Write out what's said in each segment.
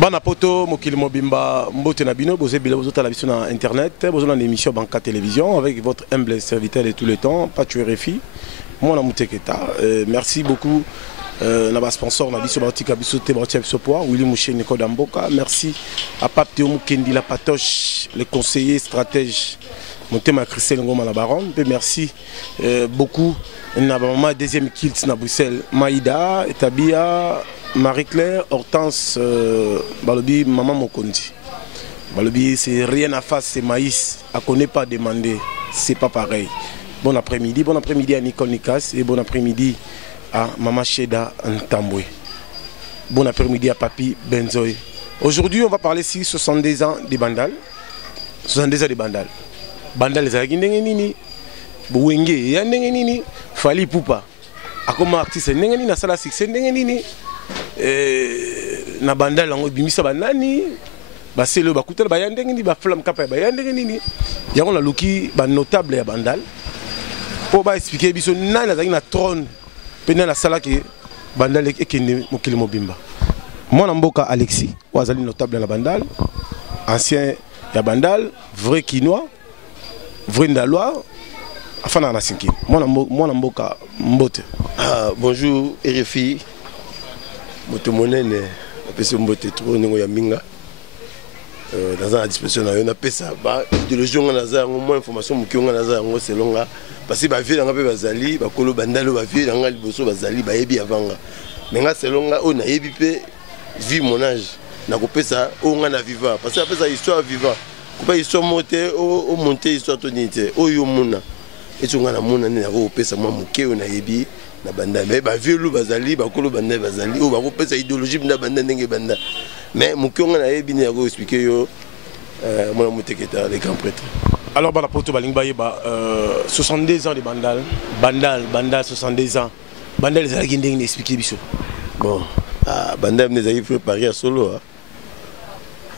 Bana poto mokili mobimba mbote na bino bozé bila bozota la vision na internet bozona na émission Banca Télévision avec votre humble serviteur de tout le temps Patu RFI moi na muteketa merci beaucoup na ba sponsor na biso batika biso te batia biso poa Willy Mouché Nico Damboka merci à Pape Théo Mukendi la Patoche le conseiller stratège Montema Christelle Ngoma la Baronne merci beaucoup na ba maman deuxième kilt na Bruxelles Maïda Tabia Marie-Claire, Hortense, Balobi, Maman Mokondi. Balobi, c'est rien à faire, c'est maïs. À connaît pas demander, c'est pas pareil. Bon après-midi à Nicole Nikas et bon après-midi à Maman Cheda Ntamboué. Bon après-midi à Papi Benzoé. Aujourd'hui, on va parler sur 70 ans des Bandal. 70 ans des Bandal. Bandal, les Aguindengenini, Bouenge, Yandengenini, Fali Poupa. A comme artiste, Nengenini, na sala succès, Nengenini. Na bandal lango bimisa banani baselo bakutela bayandenge ni ba flam kapa bayandenge nini yango la luki ba notable ya bandal po ba expliquer biso nani azali na trône pena la sala ke bandal ekende mokili mobimba mwana mboka Alexis wazali notable na bandal ancien ya bandal vrai quinois vrai ndalois afana na sinki mwana mboka mbote. Bonjour RFI. Moto monene apesi mbote trop ningo ya minga dans la disposition na pesa ba idéologie nga naza ngo moins information muki nga naza ngo selonga parce que ba vie nga pe bazali ba kolo bandalo ba vie nga liboso bazali ba yebi avanga mais nga selonga o na yebi pe vie mon âge na ko pesa o nga na viva parce que apesa histoire viva ko pa histoire monter o monter histoire tonité o yo muna et tu nga na muna ni na ko pesa moi muki o na yebi na banda mais ba vieux bazali ba kolo banda bazali o ba ko pesa idéologie na banda ndenge banda mais mukonga na yebi ne ko expliquer yo moi muteketa les grands prêtres. Alors bana poto balingba yeba 62 ans de bandal 62 ans bandal les alaki ndenge expliquer biso bon bandal les a fait Paris à solo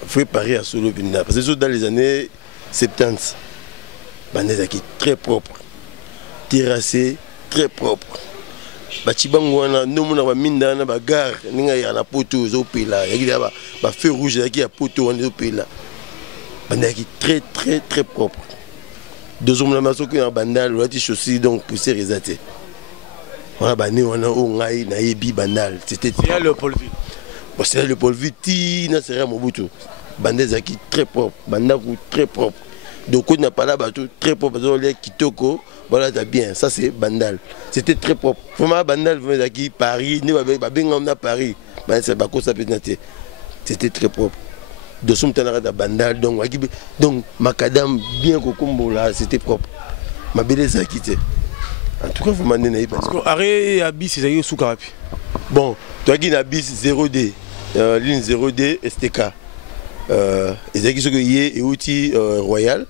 fait Paris à solo binda parce que dans les années 70 bandal qui très propre terrassé très propre. Bachibango wana nomuna ba minda na ba gare ninga ya na poto zo pela yaki ba feu rouge yaki ya poto wana zo pela banda qui très très très propre deux hommes la maso que na bandal lati chaussée donc poussé résaté wana bani wana o ngai na yebi bandal c'était le Polvi bon c'est le Polvi ti na sera Mobutu banda zaki très propre banda très propre donc on n'a pas là bateau très propre dans les kitoko voilà c'est bien ça c'est bandal c'était très propre vraiment bandal venait d'Aki Paris ni ba benga na Paris bah c'est ba ko ça peut-être c'était très propre de son temps à bandal donc macadam bien ko kombo là c'était propre ma belle ça quitté en tout cas vous m'en donnez parce que arrêt abis c'est ayo soukarapi bon toi qui na bis 0D ligne 0D STK et qui ce que yé et outil royal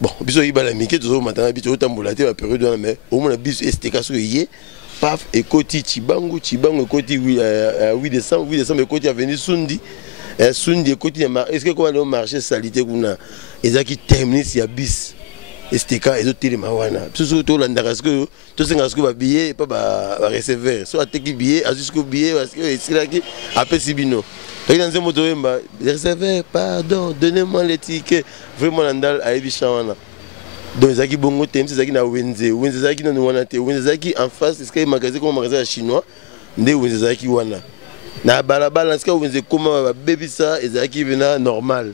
bon biso yi bala mike tozo matana biso otambola te ba période mais au moins biso STK so yé paf et koti chibangu koti 8 décembre koti avenue Sundi Sundi koti est-ce que comment le marché salité kuna ezaki terminus ya bis STK et autres télé mawana tout to landaka ce que tout senga ce que ba billet pas ba recevoir soit ateki billet jusqu'au billet parce que c'est là qui après sibino dans ce moto réservé pardon donnez-moi les tickets vraiment landal a ebi chawana donc zaki bongo tem zaki na wenze zaki na wana te wenze zaki en face est-ce que magasin comme magasin chinois nde wenze zaki wana na balabala est-ce que wenze comme ba baby ça ezaki vena normal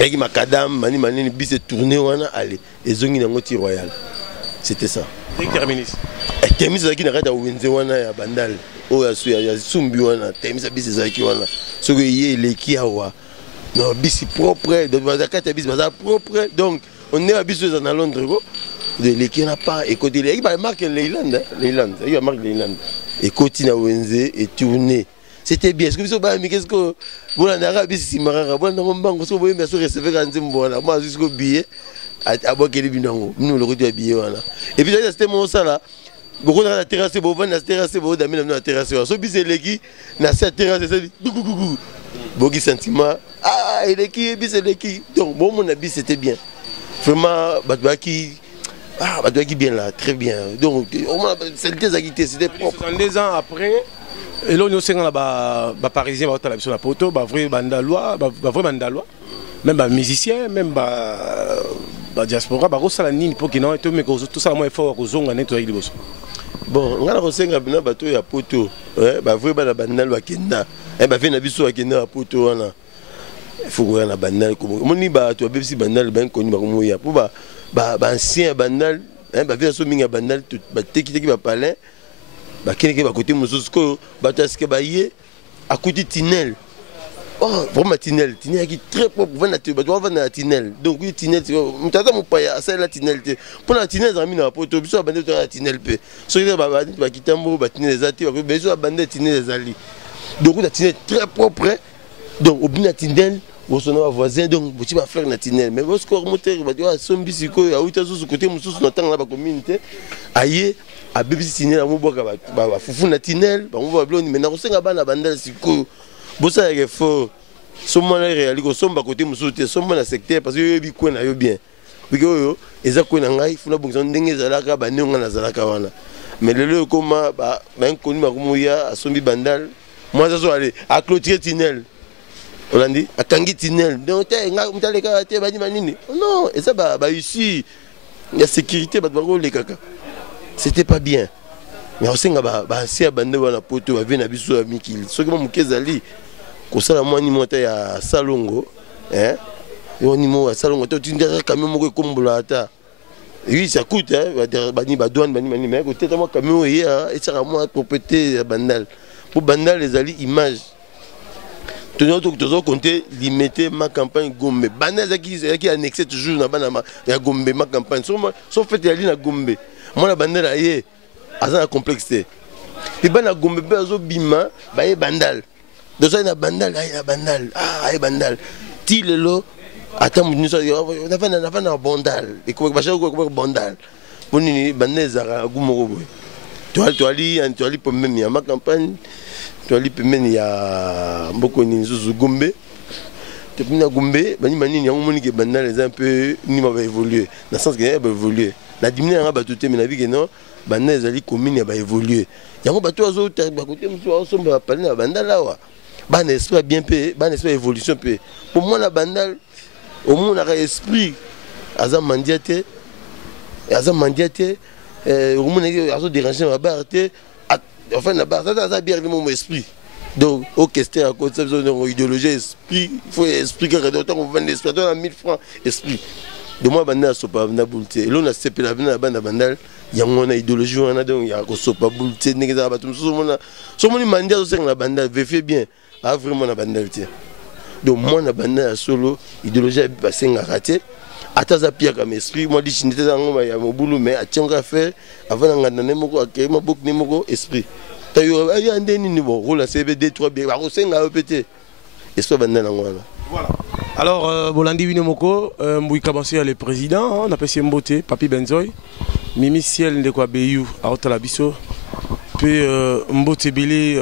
yaki makadam mani bis tourner wana aller ezongi na ngoti royal c'était ça terminus zaki na rata wenze wana ya bandal o ya sumbi wana temisa bis zaki wana so que yé leki awa non bis propre de bazakata bis baza propre donc on est à bis dans Londres go de leki na pas et côté leki ba marque Leyland il y a marque Leyland et côté na wenze et tourner c'était bien. Est-ce que vous savez qu'est-ce que vous en Arabie si marara bon dans banque so boye merci recevoir quand nzembo là moi jusqu'au billet à boire quel binango nous le côté billet voilà et puis c'était mon ça là beaucoup na terrasse bo vendre na terrasse bo damina na terrasse so bise leki na cette terrasse c'est bogi sentiment leki bise leki donc bon mon habit c'était bien vraiment batouaki batouaki bien là très bien donc au moins c'était des activités c'était propre 62 ans après Et là, nous sommes les Parisiens, qui ont la poto, les vrais Bandalois, même les musiciens, même les diaspora, ils ont la pour qu'ils aient tout ça, moi, il faut qu'ils aient tout ça. Bon, on a reçu un bateau à poto, vrai Bandalois qui est à poto. Il faut qu'on ait un bandal. On dit que tu as bandal bien connu pour ancien bandal, bien sûr minga bandal tout qui va parler, qui va côté mususko, ce ba yé à côté tunnel. Oh, vraiment tunnel qui est très propre, va tunnel. Donc oui tunnel, on t'attend mon paya, ça la tunnel. Pour la tunnel ça mina poto, biso bandal to la tunnel pe. So il va quitter mo ba tunnel les ati, ba biso bandal tunnel les ali. Donc la tunnel très propre. Donc au bin tunnel vous êtes voisin, donc vous avez faire natinel. Mais vous avez monté, vous avez son bicycle, vous avez ce côté, vous avez la communauté. Aïe, à BBC Tinel, vous avez foufou natinel, vous avez blonde, mais vous avez la bande de vous avez fort. Somme la réalité, vous sommes à côté, vous avez somme la secteur, parce que vous avez bien. Vous avez des gens qui ont besoin de zalaka, banyon zalaka wana. Mais le lieu comme un connu Marouya, à son bandal, moi je suis allé à clôturer Tinel. On a dit, à Tanguy Tinel, donc non, et ça, ici, il y a sécurité, c'était pas bien. Mais on sait que si abandonné à la poto, à venir à Bissou à Mikil, ce que mon Kezali, qu'on s'est la moitié monté à Salongo, hein, et on y monte à Salongo, tu dis un camion comme Bolata. Oui, ça coûte, hein, bani badouane, mais côté de moi, camion, et ça a moins propriété à Bandal. Pour Bandal, les alliés, images. Tout le monde compter limiter ma campagne Gombe. Banal qui annexé toujours dans Banama, il y a Gombe ma campagne. Sauf fait il y a l'ina Gombe. Moi la bandal aïe, à un complexité. Puis bana Gombe bezo bima, baye bandal. De ça il y a bandal, aïe bandal, aïe bandal. Ti le lo, attends nous ça, on a fait un bandal. Et comment bacher quoi bandal. Pour ni bandal zara gumoro boy. Tu ali pour même il y a ma campagne. Tu as dit que il y a beaucoup de Gombe. Tu as Gombe, il y a un peu évolué. Dans le sens qu'il a évolué. La diminution a battu, mais la vie que non, les alliés communes a évolué. Il y a un bateau à côté de la parler de bandal là. Ban esprit bien payé, ban esprit évolution payé. Pour moi la bandal, au moins on a esprit azam mandiaté, azam mandiaté, au moins on a dérangé ma barre. Enfin, ça a bien mon esprit. Donc, au question à cause de cette idéologie, esprit, il faut expliquer que d'autant qu'on vend l'esprit, on a 1000 francs, esprit. De moi, je ne sais pas, je ne là, on a CP la bandal, il y a une idéologie, on a donc, il y a un sopa boulté, il y a un bateau, si on mandia aussi la bandal, vérifiez bien, ah vraiment la bandal. Donc, moi, la bandal solo, idéologie, elle est passée à rater. Attends, ça pire comme esprit, moi, je suis dans mon boulot, mais à tiens à faire, avant de esprit. Il y a un niveau, rôle à CBD, 3 bien, voilà. Alors, Bolandi Winemoko, Mbouika Bansia, le président, on appelle ça Mbote, Papi Benzoy, Mimi Ciel de quoi Bayou, à Otalabiso, puis Mbote Billy,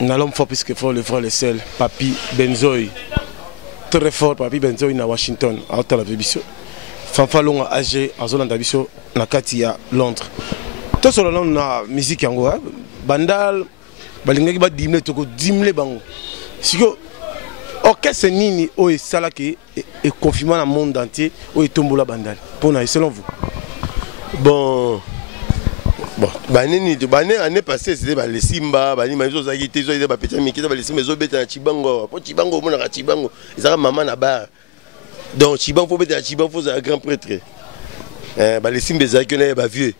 l'homme fort puisque fort le frère le sel, Papi Benzoy. Très fort, Papi Benzoy à Washington, à Otalabiso. Fanfalon à AG, à Zolandabiso, à Katia, Londres. Tout ce long na musique yango bandal balinga ba dimle toko dimle bango siko orchestre nini o esalaki et confinement dans le monde entier o etombola bandal pour na selon vous. Bon année passée c'était les Simba bani mazo zaki tezo ide ba petit miki ba les Simba zo beta Chibango po Chibango mona ka Chibango ezaka maman na ba donc Chibango faut beta Chibango faut un grand prêtre les Simba zaki na ba vieux.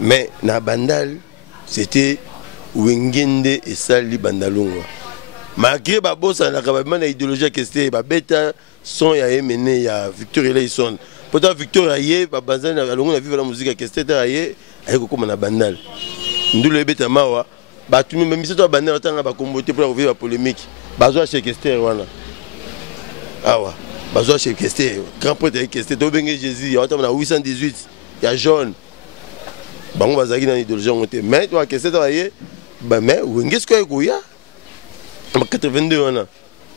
Mais na bandal c'était Wengende et Sali Bandalonga. Malgré babosa na kabamana idéologie que c'était beta son ya mené ya Victor et son. Pourtant Victor aye babazana na longo na vivre la musique que c'était aye ayeko comme na bandal. Ndule beta mawa ba tumi même si to bandal tanga ba comboter pour ouvrir la polémique. Bazo chez Kester wana. Awa, bazo chez Kester, grand prêtre Kester to bengue Jésus, on na 818, il y a jaune. Bango bazaki na idéologie ngote mais toi que c'est travailler mais wenge ce que koya en 82 wana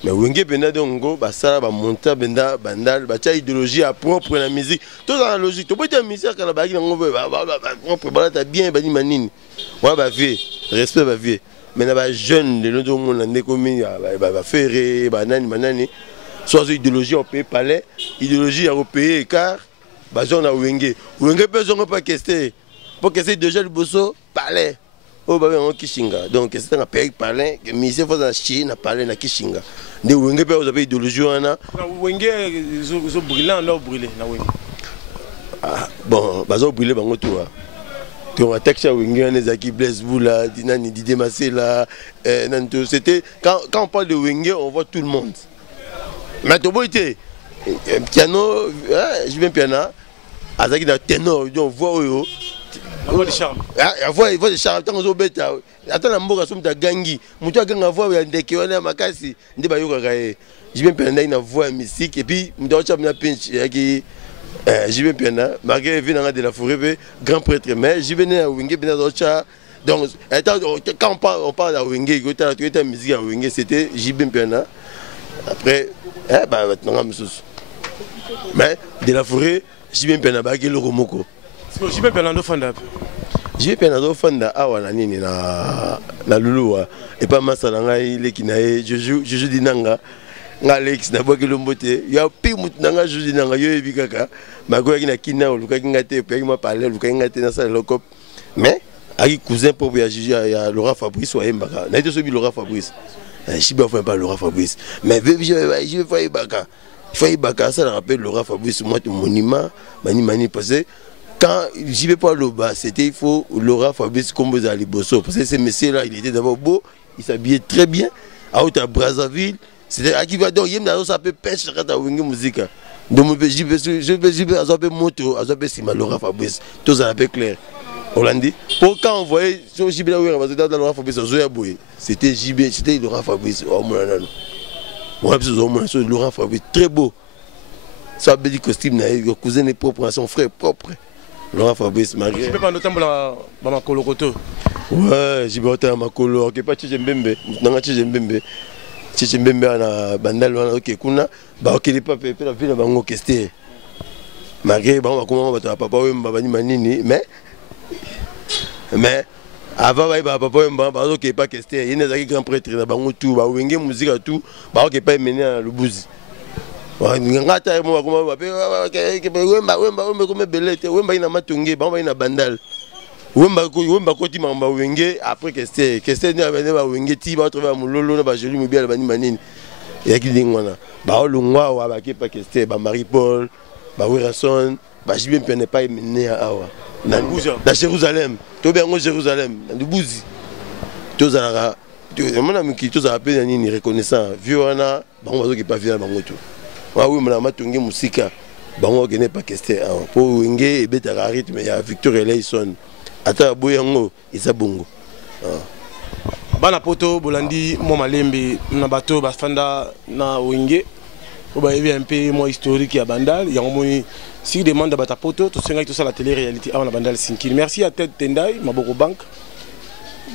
mais wenge benda dongo basala ba monta benda bandal ba tia idéologie à propre na musique tout dans la logique to peut musique kana baki ngo propre balata bien bani manini wa ba vie respect ba vie mais na ba jeune de l'autre monde na ndékomi ba faire banani soit idéologie au pays palais idéologie européenne car bazon na wenge besoin pas question pour que c'est déjà le bosso palais oh ba en Kishinga donc c'est un pays palais que mise faut dans Chine na palais na Kishinga de wenge pe vous avez idéologie wana wenge zo brûler non brûler na wenge bon bazo brûler bango tout on attaque ça wenge on les qui blesse vous là dinani Didier Massela c'était quand on parle de wenge on voit tout le monde mais tu vois piano je viens piano azaki na ténor on voit la voix de charme. La voix de charme. Tant que bête, attends la mort à son gangi. Moutou a gagné voix et ndeke on a makasi. Ndi ba yoka kae. Je viens piano une voix mystique et puis moutou a na pinch qui je viens piano. Malgré vient de la forêt grand prêtre mais je venais à Wenge bien d'autres. Donc quand on parle à Wenge, quand tu étais musique à Wenge, c'était JB piano. Après bah maintenant mais de la forêt JB piano ba ki loko moko. Je vais Fernando Fanda. Je vais Fernando Fanda awa na nini na luluwa et pas masala ngai leki na ye je joue dinanga nga Alex na boki lombote ya pi mutu nanga joue dinanga yo ebikaka magoya kina kina luka kinga te pe ma parler luka kinga te na sala lokop mais aki cousin propre ya Gigi ya Laura Fabrice wa embaka na ito so bi Laura Fabrice je ne sais pas Laura Fabrice mais je vais faire baka il faut ça rappelle Laura Fabrice moi ton monument mani passé quand j'y vais pas le bas, c'était il faut Laura Fabrice comme vous allez bosser parce que ce monsieur là il était d'abord beau, il s'habillait très bien à haute à Brazzaville, c'était à qui va donc il y a ça peut pêche quand à Wenge musique donc je vais à peu moto à peu si Laura Fabrice tout ça un peu clair Hollandi pour quand on voyait sur JB là parce que dans Laura Fabrice c'était JB c'était Laura Fabrice oh mon non moi c'est Laura Fabrice très beau ça veut dire costume na cousin est propre à son frère propre Laura Fabrice malgré. Je peux pas notamment dans ma colocoto. Ouais, j'ai pas dans ma colo. Ok, pas Tchétché Mbembe. Nanga Tchétché Mbembe. Tchétché Mbembe na bandal wana ok kuna. Ba ok les pas pe la vie na bango kesté. Malgré ba on comment ba papa wemba bani manini mais avant ba papa wemba ba ok pas kesté. Il n'est grand prêtre na bango tout ba wenge musique tout ba ok pas mené à Lubuzi. Ngata mo kuma wemba comme belete wemba ina matunge ba ina bandal wemba ko ti mamba wenge après que c'est ni abene ba wenge ti ba trouver mulolo na ba joli mo bien ba ni manini ya ki dingwana ba olungwa wa ba ke pa que c'est ba Marie Paul ba Werason ba jibe pene pas mené à awa na Jérusalem to bien ngo Jérusalem na Lubuzi to zara mon ami qui to zara pe ni reconnaissant viona ba ngo zo ki pa vient ba ngo tout oui, mais je suis musique. Je ne pas question. Pour Wenge et Betara rythme, il y a Victor Eleison. Ata Boyango, Isa Bongo. Bana poto Bolandi Momalembe na bato bafanda na Wenge. Oba yevi un peu moins historique à Bandal. Il y a un si demande à bata poto, tout ça tout ça la télé-réalité à Bandal Sinkin. Merci à Ted Tendai, Maboko Bank.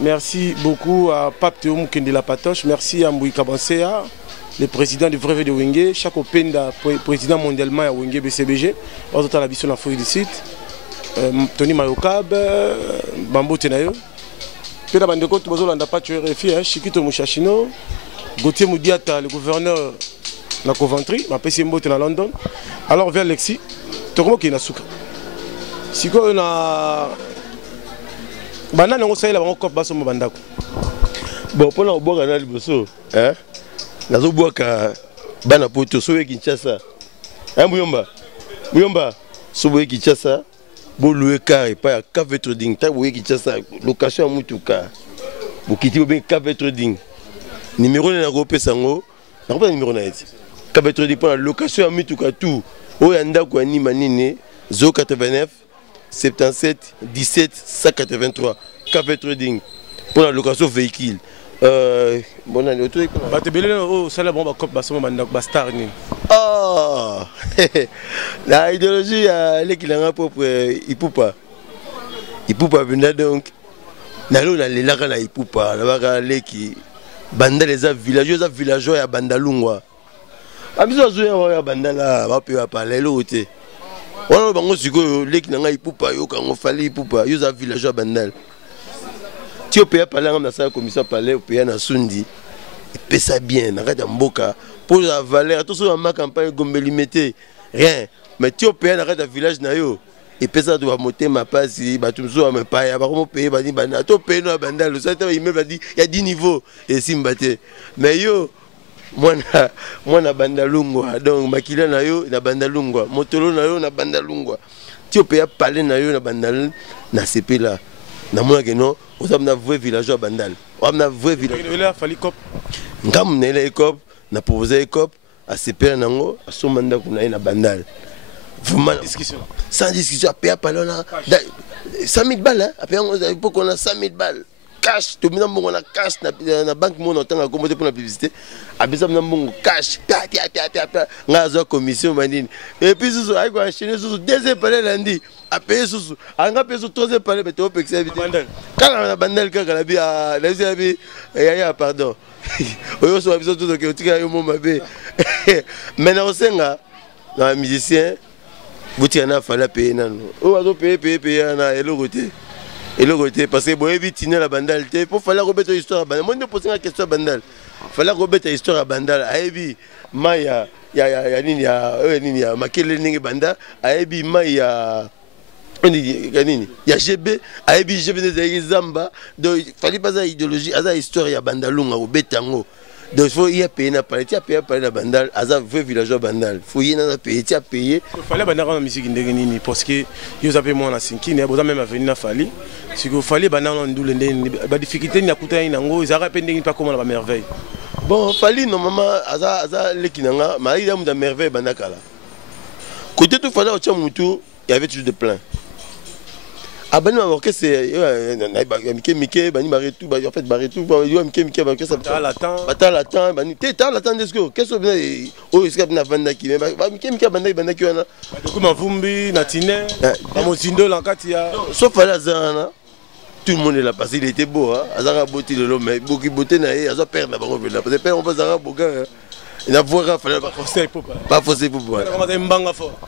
Merci beaucoup à Pape Théo Mukendela Patoche. Merci à Mbouika Bansea. Le président du brevet de Wenge, chaque Openda, président mondialement à Wenge BCBG, on a la vision de l'Afrique du Sud, Tony Mayokab, Bambo Tenayo, Peda Bandeko, Tobazo n'a pas tué RFI, Chikito Mouchachino, Gauthier Moudiata, le gouverneur de la Coventry, ma PC Mbote à London. Alors vers Lexi, Tokomo qui est Nasuka. Si on a. Banane, on sait la banque basso Mobandako. Bon, pour la boire à Liboso, hein? Nazo boaka bana poto sowe Kinshasa. Muyomba sowe Kinshasa. Bo louer car et pas cave trading. Ta boye Kinshasa location mutuka. Bo kiti bien cave trading. Numéro na groupe sango. Na pas numéro na eti. Cave trading pour la location mutuka tout. O yanda ko ani manine 089 77 17 183. Cave trading pour la location véhicule. Bon année autour la idéologie l'équivalent propre Ipupa donc nalo na lelaka na Ipupa la baka leki banda les villageois ya bandalungwa abiso zo ya bandala ba pe pa lelo te wana bango siko leki na Ipupa yo kango fali Ipupa yo za villageois bandal tu peux parler dans la commission parler au pays na sundi et ça bien na kata mboka pour la valeur tout ça ma campagne gombeli meté rien mais tu peux na kata village na yo et puis ça doit monter ma passe bato mzo ma pa ya ba comment payer ba ni bana to payer no banda le ça il me va dire il y a 10 niveaux et simbaté mais yo moi banda lungwa donc makila na yo na banda lungwa motolo na yo na banda lungwa tu peux parler na yo na banda na CP là na mona que non on a un vrai villageois bandal on a un vrai village il a fallu cop ngam na ile cop na proposer cop à CP nango à son mandat kuna na bandal vraiment sans discussion après parler là 100 000 balles hein après on a 100 000 balles cash to mina mbongo na cash na banque mon entanga comme pour la publicité abisa mina mbongo cash nga zo commission manini et puis sous ay ko enchaîner sous deuxième palais lundi a payer sous anga payer sous troisième palais mais to pexer éviter quand na bandel ka la bi a la bi ya pardon oyo so abiso tout que tika yo mo mabe mais na osenga na musicien buti na fala payer nano o azo payer na elo côté et le côté parce que boy vitine la bandale pour fallait remettre histoire bandale moi ne poser la question bandale fallait remettre histoire à bandale aibi maya ya nini ya makele ningi banda aibi maya nini ya GB aibi GB des zamba donc fallait pas ça idéologie ça histoire ya bandalunga au betango donc il faut y payer na parler na bandal aza vrai villageois bandal faut y na payer tu payer fallait banda na musique ndenge nini parce que yo zape moi na sinkini boza même avenir na fali si que fallait banda na ndule ndenge ba difficulté ni akuta nango izara pe ndenge pas comment la merveille bon fallait normalement aza lekinanga mais il y a de merveille banda kala côté tout fallait au mutu il y avait toujours des plans abani ma orchestre Mickey bani baretou en fait baretou Mickey orchestre bata latin bani ta latin desco qu'est-ce que o iska na vanda ki Mickey banda ki wana comme vumbi na tine ba mozindo lankati ya sauf à la zana tout le monde est là parce qu'il était beau hein azara beauté le l'homme mais beaucoup beauté na azo perdre na bango là parce que père on peut zara boga il a voix fallait pas forcer pour comment mbanga fort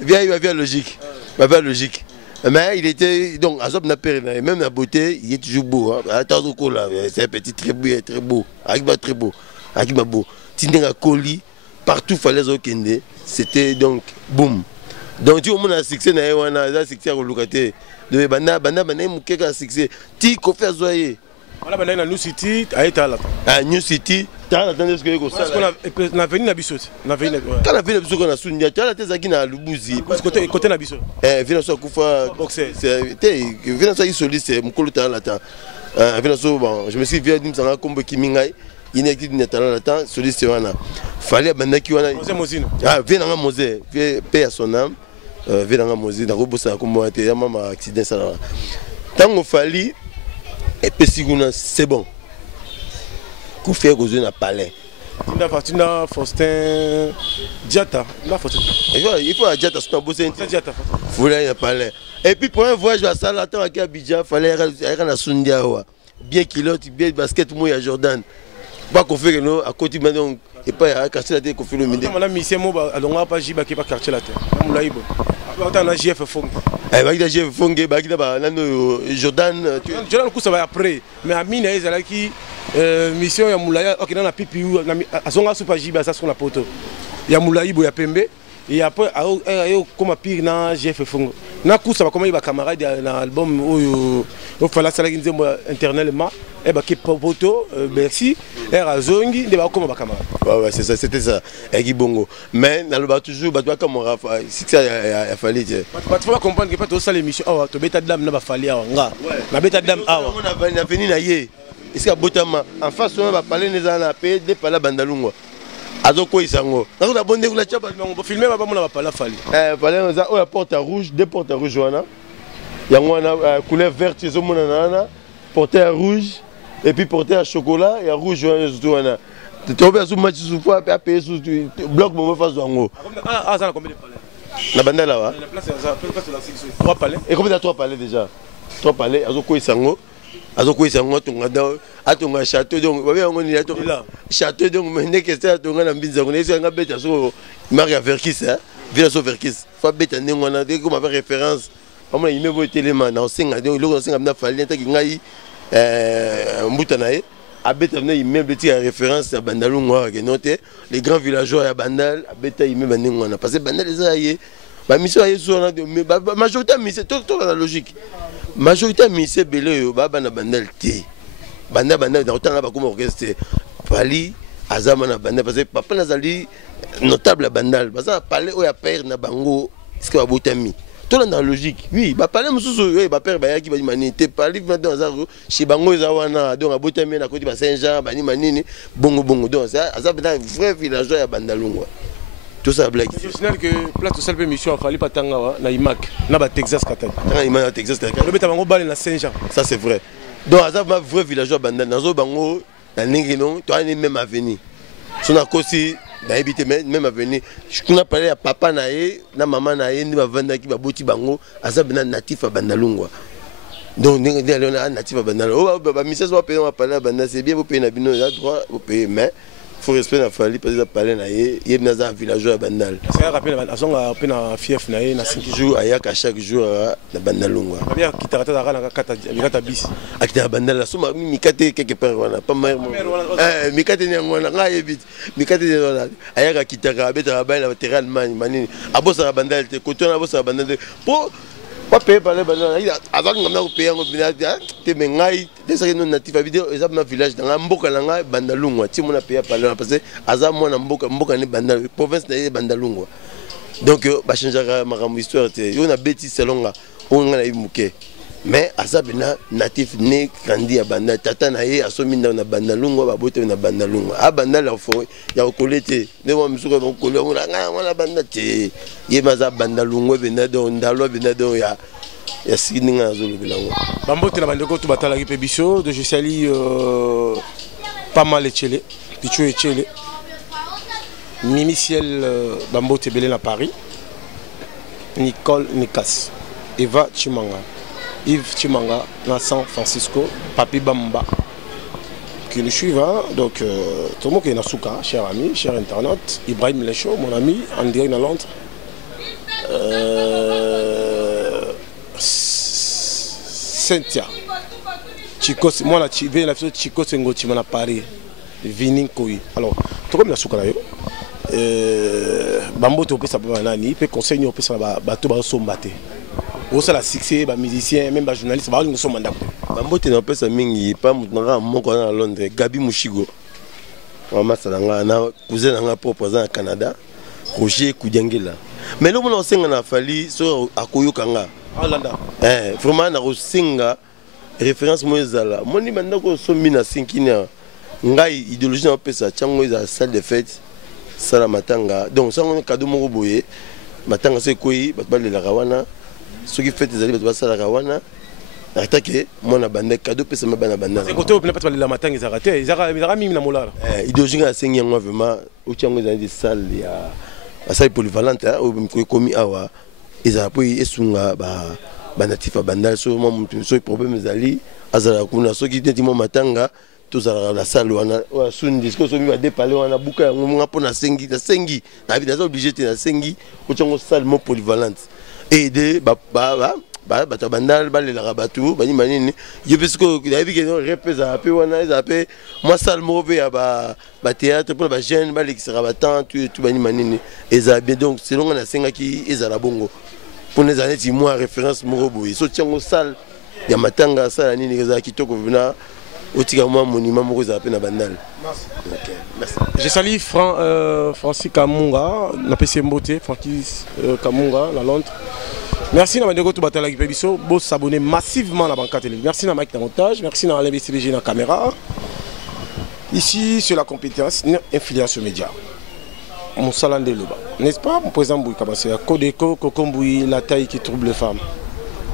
bien logique pas logique mais il était donc Azop n'a pas même la beauté il est toujours beau hein attends là c'est un petit très beau avec très beau avec ma beau tinga coli partout fallait okende c'était donc boum donc tu on a succès na wana ça succès au locataire de banda mukeka succès ti ko faire zoyer voilà banda na New City aita la New City t'as attendu ce que ko ça na veni na biso na veni quand la veni biso na sunya t'as la tezaki na lubuzi côté na biso vina so kufa boxer c'est vina so isoliste mukolo t'as la temps vina so bon je me suis vu dimsanga kombo kimingai il est qui n'a pas la temps soliste wana fallait banda ki wana vina nga mose paix à son âme vina nga mose na robosa kombo te ya mama accident ça tango fallait et puis c'est bon qu'on fait gozo na palais Fatina Faustin Diata la Faustin il faut à Diata c'est un beau Diata voulait na palais et puis pour un voyage à Salaton à Abidjan fallait aller na Sundiawa bien kilote bien basket moi à Jordan pas qu'on fait non à côté maintenant et pas à quartier la tête qu'on fait le midi on a mis ces mots alonga pas jiba qui pas quartier la tête moulaïbo après on a JF Fong ba ki da JF Fong ba ki da ba nano Jordan Jordan coup ça va après mais Amina ezala qui mission ya moulaya OK na PPU azonga super jiba ça sur la poto ya moulaïbo ya pembe et après comme pire na JF Fong na coup ça va comme ba camarade na album au fala sala ki nzembo internellement et bah qui poto merci era zongi de ba comme ba camarade ouais c'est ça c'était ça et qui bongo mais dans le bas toujours ba toi comme Rafa c'est ça il fallait dire pas tu vas comprendre que pas tout ça l'émission ah to beta dame na ba fali ah nga na beta dame ah on a venu na yé est-ce que botama en face on va parler les ana pe de pala bandalungwa azoko isango na ko bonde kula chapa on filmer ba mona ba pala fali fallait on a la porte rouge deux portes rouges wana yango wana couleur verte zo mona nana porte rouge et puis porter à chocolat et à rouge tout wana tu tombes sur match sous fois à payer sous bloc mon face wango ça na combien de palais na banda là la place ça trois palais et combien de trois palais déjà trois palais azoko isango tonga château donc ba yango ni château donc mais que ça tonga na mbinza ko nesi nga beta so Maria Verkis hein vient so Verkis fa beta ndengona de comme avec référence amona ime bo telema na osenga donc loko osenga na fali ntaki ngai mbuta na ye abeta na immeuble ti ya référence ya Bandalungwa ke noté les grands villageois ya Bandal abeta immeuble ndingwana parce que Bandal eza ye ba mission ya so na majorité mission to la logique majorité mission belé yo ba na Bandal té Bandal na otanga ba comme orchestre Fali azama na Bandal parce que papa nazali notable à Bandal parce que parler au ya père na bango ce que ba botami tout dans la logique oui ba parler mususu oui ba père ba yaki ba mani te parler maintenant azaro chez bango ezawana donc abotami na côté ba Saint-Jean ba ni manini bongo donc ça azaba dans vrai villageois ya Bandalungwa tout ça blague c'est final que plateau seul mission a fallu patanga na Imac na ba Texas Katay na Imac Texas Katay le beta bango balé na Saint-Jean ça c'est vrai donc azaba vrai villageois Bandal nazo bango na ningi non toi ni même avenir son akosi na éviter même avenir je connais parlé à papa na ye na maman na ye ni ba vanda ki ba boti bango azaba natif à Bandalungwa donc ni natif à Bandalungwa oh ba mission va payer on va parler à Bandal c'est bien vous payer na bino là droit vous payer mais faut respect na Fali parce que parler na ye na za villageois à Bandal ça rappelle azonga pe na fief na ye na 5 jours ayaka chaque jour na Bandalungwa bien kitata da kana kata bis akita Bandal la soma mikate quelque part wana pas mère mikate ni ngona nga yebit mikate ni wana ayaka kitaka beta ba na terrain manini abosa Bandal te koto na abosa Bandal po pas payer par les Bandal avant ngamna ko payer ngobina te mengai desaka non natif vidéo ezab na village dans mboka langa Bandalungwa ti mona payer par parce que azam mona mboka ni Bandal province na Bandalungwa donc ba changer ma histoire te yo na beti selonga on nga na imuke mais azab na natif né grandi à Bandal tata na ye asomi na Bandalungwa ba bote na Bandalungwa a Bandal fo ya kolete ne wa misuko ba kolé on nga wana Bandal te ye maza Bandalungwa bena do ndalo bena do ya sininga zolo bilango bambote na bandeko to batala ki biso de je salue pas mal Echele Pichu Echele Mimi Ciel bambote belé na Paris Nicole Nikas Eva Chimanga Yves Chimanga na San Francisco Papi Bamba qui le suivent donc tout le monde qui est na Souka cher ami cher internaute Ibrahim Lecho mon ami André na Londres Cynthia Chico moi la chivé la fille Chico Sengo Chimana Paris Vinin Koi alors tout comme la Souka yo bambo to pesa ba nani pe conseil ni pesa ba bato ba sombate o ça la succès ba musicien même ba journaliste ba ni somanda ko bambo te na pesa mingi pa mutanga moko na Londres Gabi Mushigo mama salanga na cousin nga propre à Canada Roger Kudjangela mais le monde senga na Fali so akoyokanga Hollanda vraiment na rosinga référence moezala moni bandako so mina 5 ngai idéologie na pesa chango za salle de fête sala matanga donc ça on cadeau moko boye matanga c'est koi batbale la rawana ce qui fait des alliés basala rawana attaquer mona bande cadeau pesa mabana banda c'est côté on pas la matanga za raté ils mimi na molala idéologie na sengi yango vraiment o chango za des salles ya salle polyvalente au komi awa ils appuient esunga ba natif Bandal so mo so problème zali azala kuna so ki tenti mo matanga tout ça la salle wana sun disco so mi va dépaler wana buka yango nga pona sengi na vida obligé te na sengi ko tiongo salle mo polyvalente et de ba Bandal ba le la rabatu bani manini je pense que la vie que repesa pe wana za pe moi salle mo ve ba théâtre pour ba jeune ba l'extra battant tout bani manini et ça bien donc selon na senga ki ezala bongo pour les années si moi référence mo boye so tiongo salle ya matanga sala nini za kitoko vina monument na Bandal. Merci. Je salue Francis Kamunga, la PC Mbote, Francis Kamunga, la Londres. Merci à Mandego Toubatala qui Pébiso, beau s'abonner massivement à la banque télé. Merci à Mike dans montage, merci à l'investigation dans la caméra. Ici, sur la compétence, influence média. Mon salon de Loba. N'est-ce pas, mon président Bouy Kabasé, Kodeko, Kokomboui, la taille qui trouble les femmes.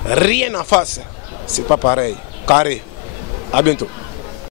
Rien en face, c'est pas pareil. Carré. À bientôt.